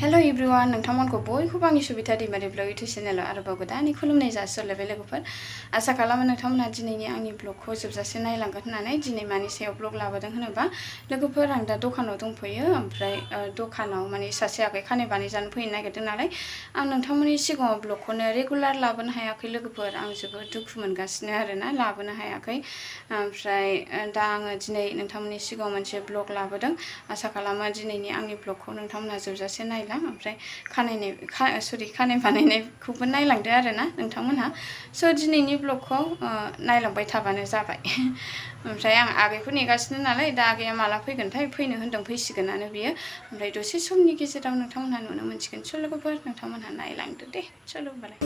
Hello everyone, नोंथांमोनखौ बयखौबो आंनि sabitadaimaryvlog8040 चेनेलाव आरोबाव गोदानै खुलुमनाय जासिहरलायबाय लोगोफोर। आसा खालामो नोंथांमोनहा दिनैनि आंनि ब्लगखौ जोबजासे नायलांगोन होननानै दिनै मानि सायाव ब्लग लाबोदों होनोबा लोगोफोर आं दा दखानाव दंफैयो ओमफ्राय दखानाव माने सासे आगै खानाय बानायजानो फैनो नागिरदों नालाय आं नोंथांमोननि सिगाङाव ब्लगखौनो रेगुलार लाबोनो हायाखै लोगोफोर। आं जोबोद दुखु मोनगासिनो आरोना लाबोनो हायाखै। ओमफ्राय दा आङो दिनै नोंथांमोननि सिगाङाव मोनसे ब्लग लाबोदों। आसा खालामो दिनैनि आंनि ब्लगखौ नोंथांमोनहा जोबजासे नायलां ओमफ्राय खानाय बानायनायखौबो नायलांदो आरोना नोंथांमोनहा। स' दिनैनि ब्लगखौ नायलांबाय थाबानो जाबाय। ओमफ्राय आं आगैखौ नेगासिनो नालाय दा आगैया माला फैगोनथाय फैनो होनदों फैसिगोनानो बियो। ओमफ्राय दसे समनि गेजेराव नोंथांमोनहा नुनो मोनसिगोन। स' लोगोफोर नोंथांमोनहा नायलांदो दे। स' होमबालाय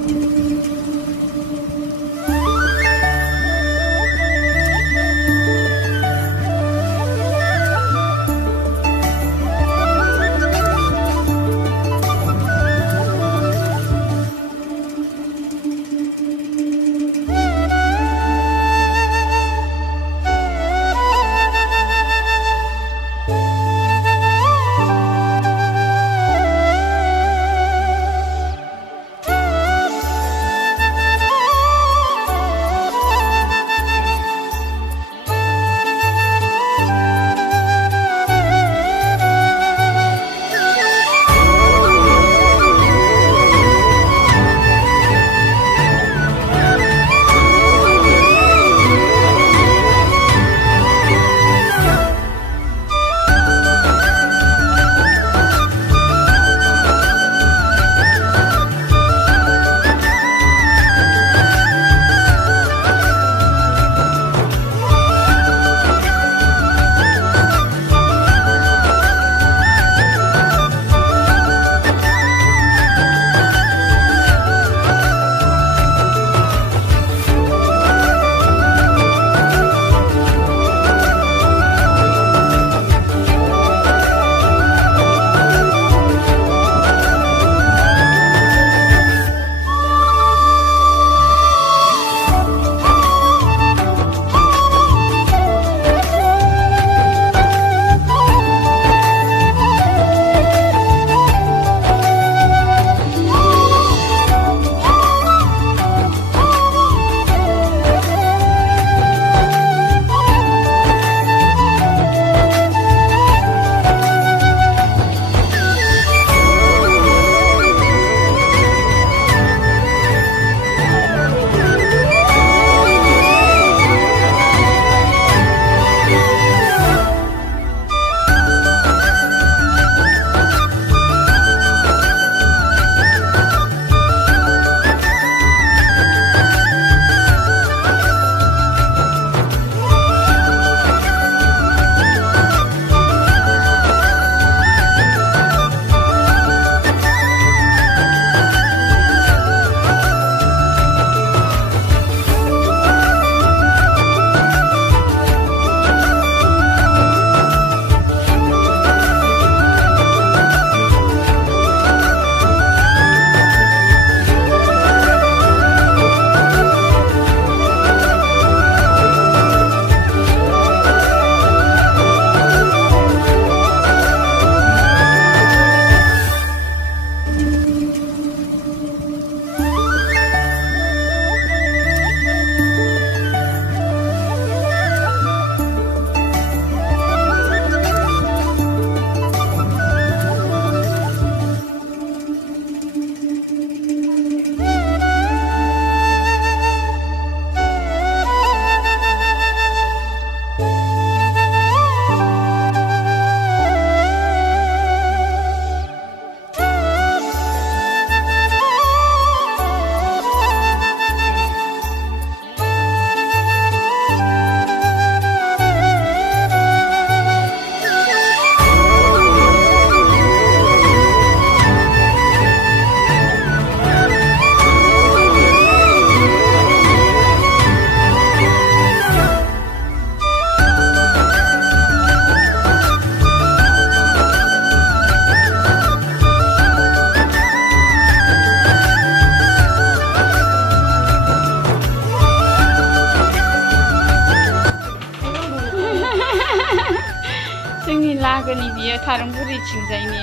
जोंनि लागोनि बियो थारुंगुरिथिंजायनि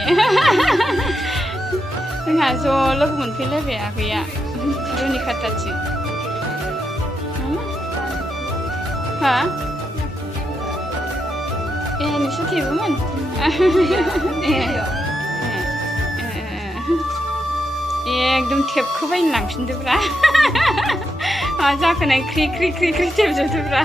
जोंहा ज' लोगो मोनफैलायबाय आगैया रुनि खाथाथिं हा ए नोंसोर थेबोमोन एकदम टेपखौ बायनो लांफिनदोब्रा मा जाखोनाय ख्रि ख्रि ख्रि ख्रि टेबजोबदोब्रा